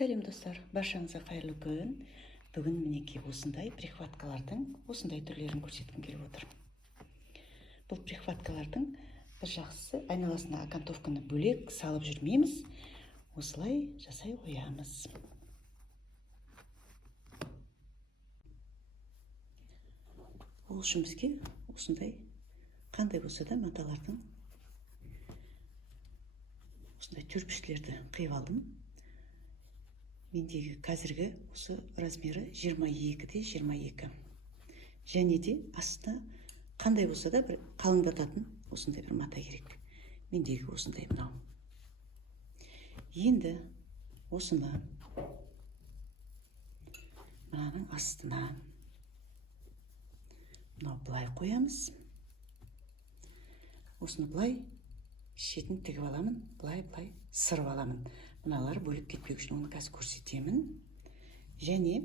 Сәлем достар, баршаңызға қайырлы күн. Бүгін мінекей осындай прихваткалардың осындай түрлерін көрсеткім келіп отыр. Бұл прихваткалардың бір жақсысы айналасына окантовканы бөлек салып жүрмейміз. Осылай жасай қоямыз. Ол үшін бізге осындай қандай болса да маталардың осындай түрпіштілерді қиып алдым. Мендегі қазіргі осы размері 22-де 22. Және де астына қандай болса да бір қалыңдататын осындай бір мата керек. Мендегі осындай мынау. Енді осыны мынаның астына мынау былай қоямыз. Осыны былай шетін тігіп аламын, былай сырып аламын. Мыналар бөліп кетпек үшін оны қазір көрсетемін. Және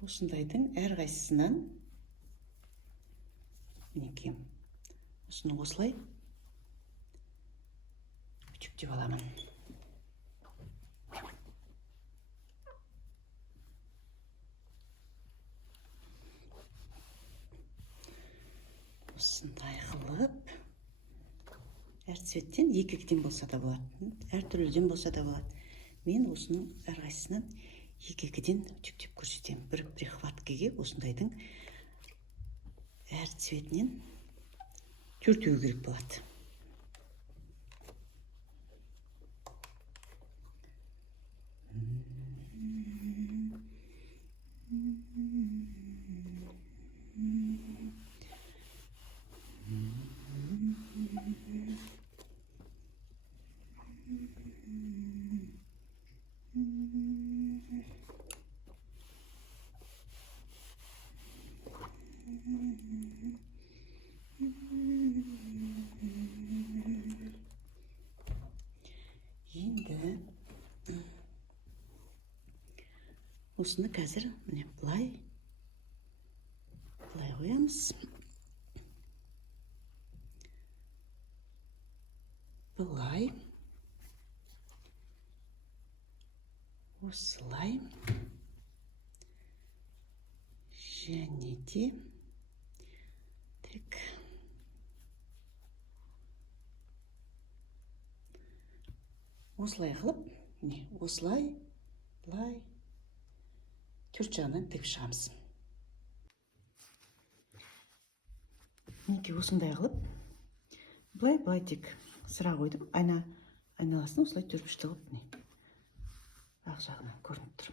осындайдың әрқайсысынан мінекей осыны осылай үтіктеп аламын. Осындай қылып әр цветтен екі-екіден болса да болады, әр түрліден болса да болады. Мен осының әрқайсысынан екі-екіден үтіктеп көрсетемін. Бір прихваткеге осындайдың әр цветінен төртеу керек болады. Енді осыны қазір міне былай қоямыз. Былай осылай және де так осылай қылып, міне осылай былай төрт жағынан тігіп шығамыз. Мінекей осындай қылып былай тек сыра қойдым. Айналасын осылай түрпішті қылып, ақ жағынан көрініп тұр.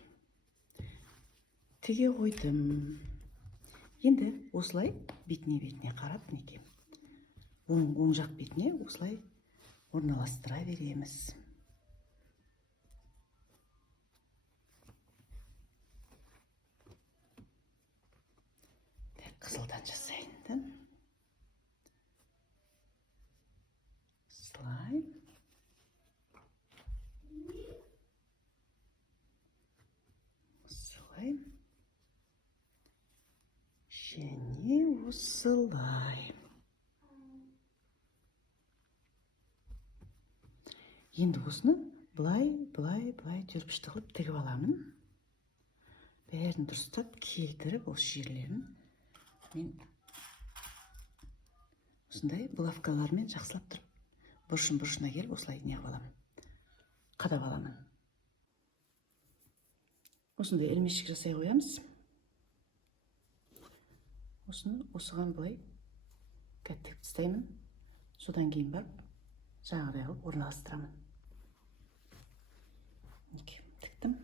Тіге қойдым. Енді осылай бетіне қарап, мінекей оң жақ бетіне осылай орналастыра береміз. Қызылдан жасайын. Слайм. Осылай. Және осылай. Енді осыны былай түрпішті қылып тігіп аламын. Бәрін дұрыстап келтіріп осы жерлерін мен осындай булавкалармен жақсылап тұрып, бұрышына келіп осылай неғып аламын, қадап аламын. Осындай ілмешік жасай қоямыз. Осыны осыған былай кәттік тастаймын. Содан кейін барып жаңағыдай қылып орналастырамын. Тіктім.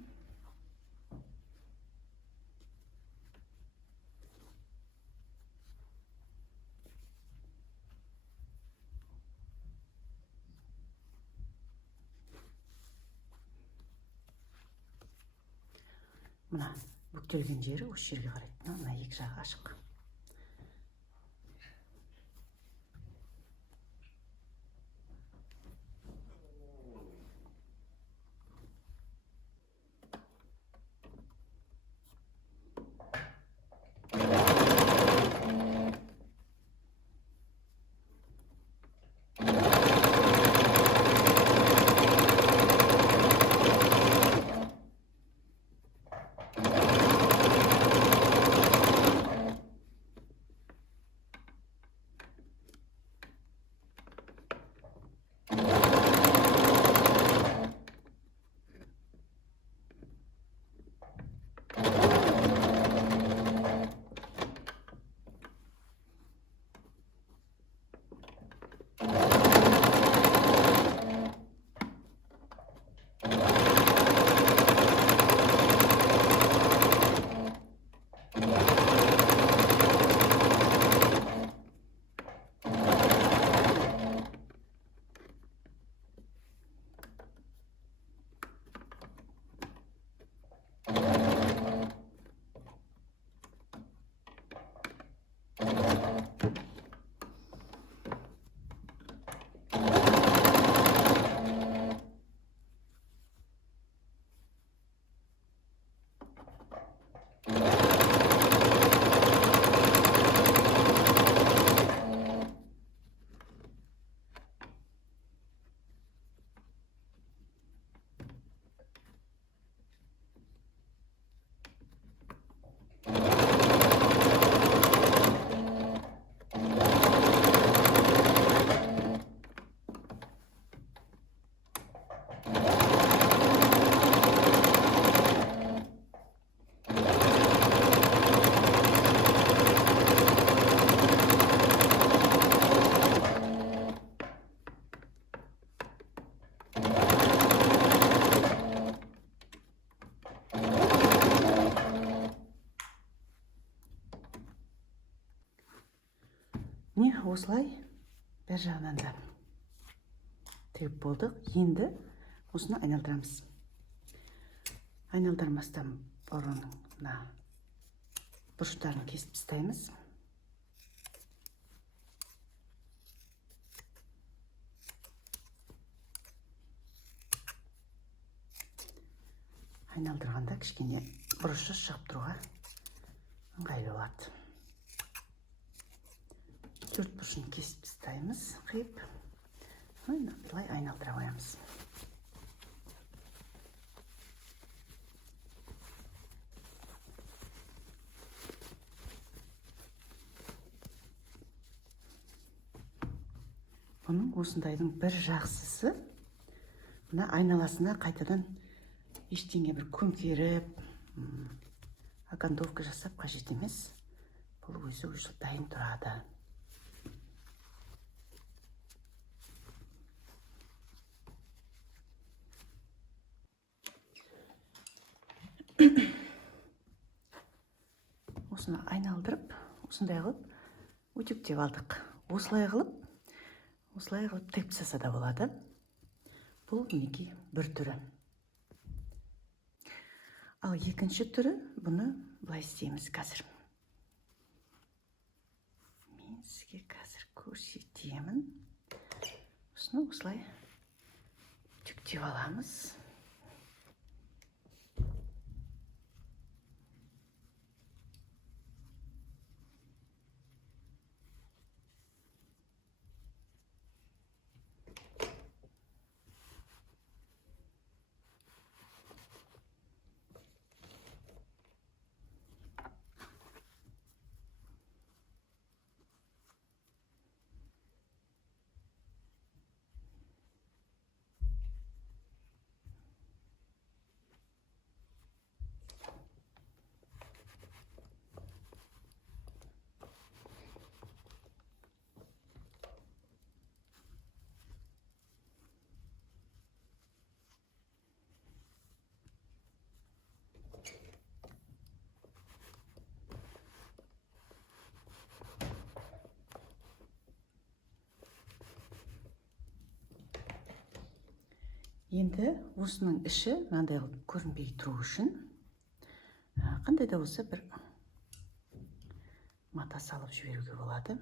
Мына бүктелген жері осы жерге қарайды. Мына екі жағы ашық. Міне осылай бір жағынан да тігіп болдық. Енді осыны айналдырамыз. Айналдырмастан бұрын мына бұрыштарын кесіп тастаймыз. Айналдырғанда кішкене бұрышы шығып тұруға ыңғайлы болады. Төрт бұрышын кесіп тастаймыз, қиып. Былай айналдыра қоямыз. Бұның осындайдың бір жақсысы, мына айналасына қайтадан ештеңе бір көмкеріп, окантовка жасап қажет емес. Бұл өзі дайын тұрады. Осыны айналдырып, осындай қылып, өтектеп алдық. Осылай қылып тігіп тастаса да болады. Бұл мінекей бір түрі. Ал екінші түрі, бұны былай істейміз қазір. Мен сізге қазір көрсетемін. Осыны осылай үтіктеп аламыз. Енді осының іші мынандай көрінбей тұру үшін қандай да болса бір мата салып жіберуге болады.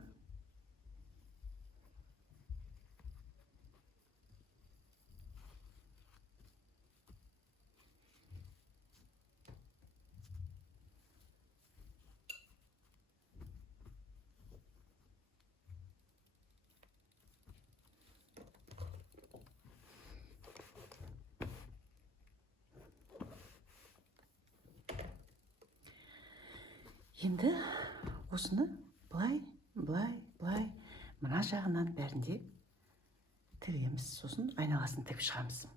Енді осыны былай мына жағынан бәрінде тігеміз. Сосын айналасын тігіп шығамыз.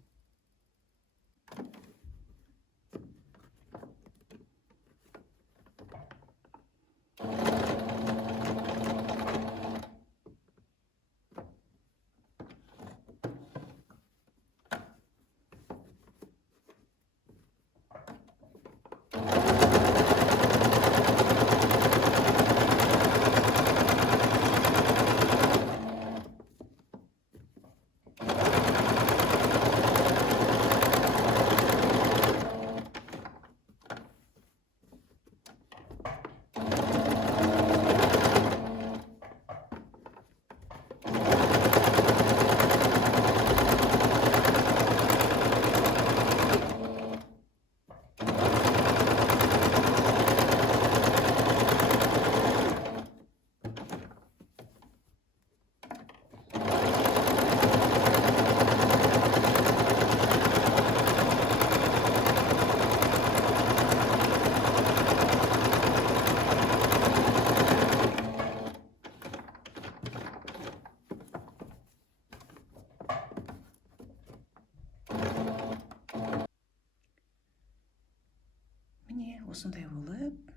Осындай болып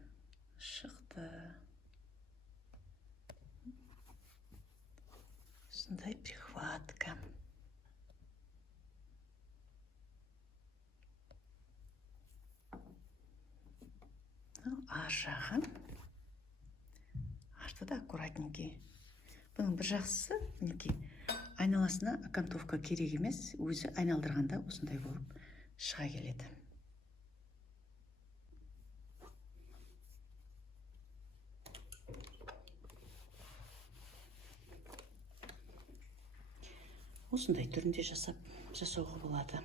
шықты. Осындай прихватка. Ар жағы. Арты да аккуратненький Бұның бір жақсысы, мінекей, айналасына окантовка керек емес, өзі айналдырғанда осындай болып шыға келеді. Осындай түрінде жасауға болады.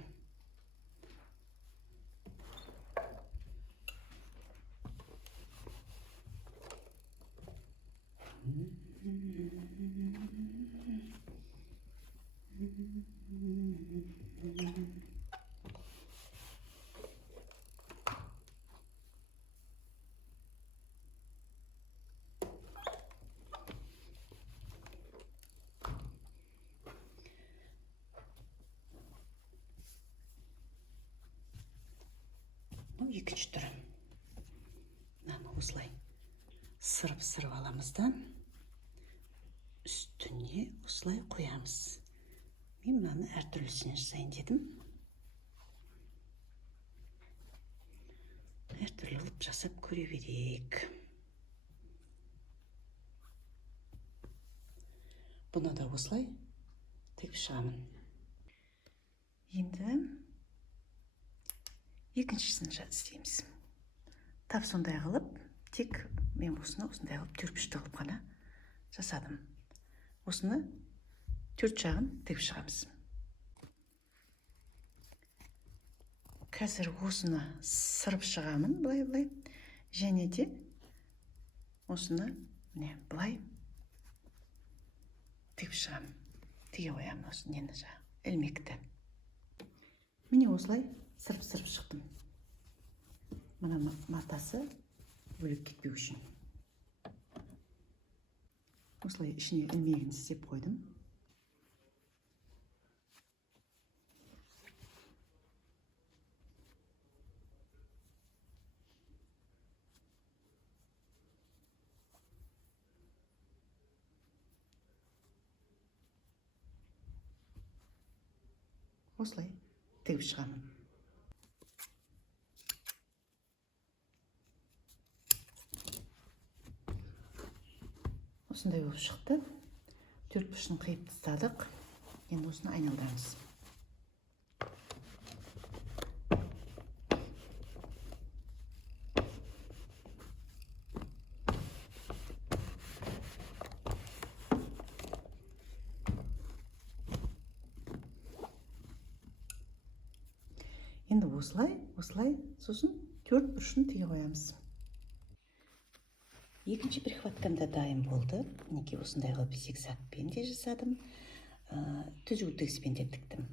Екінші түрі. Мынаны осылай сырып аламыз да, үстіне осылай қоямыз. Мен мынаны әртүрлісіне жасайын дедім. Әртүрлі қылып жасап көре берейік. Бұны да осылай тігіп шығамын. Енді екіншісін істейміз. Тап сондай қылып, тек мен осыны осындай қылып төртбұрышты қылып қана жасадым. Осыны төрт жағын тігіп шығамыз. Қазір осыны сырып шығамын, былай. Және де осыны былай тігіп шығамын. Тіге қоямын осыны, нені ілмекті. Міне осылай сырып шықтым. Мына матасы бөліп кетпеу үшін. Осылай ішіне ілмегін істеп қойдым. Осылай тігіп шығамын. Осындай болып шықты. Төрт бұрышын қиып тастадық. Енді осыны айналдырамыз. Енді осылай, сосын төрт бұрышын тіге қоямыз. Екінші прихваткам да дайын болды. Мінекей осындай қылып зигзагпен де жасадым, түзу тігіспен де тіктім.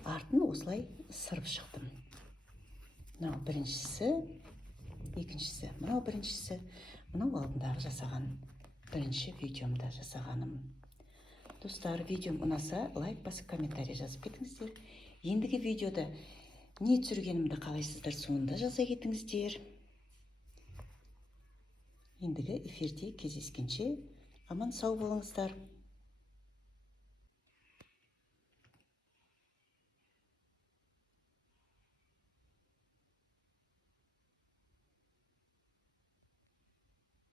Артын осылай сырып шықтым. Мынау біріншісі, екіншісі, мынау біріншісі, мынау алдындағы жасаған бірінші видеомда жасағаным. Достар, видеом ұнаса, лайк басып, комментарий жазып кетіңіздер. Ендігі видеода не түсіргенімді қалайсыздар, соңында жаза кетіңіздер. Ендігі эфирде кездескенше аман сау болыңыздар.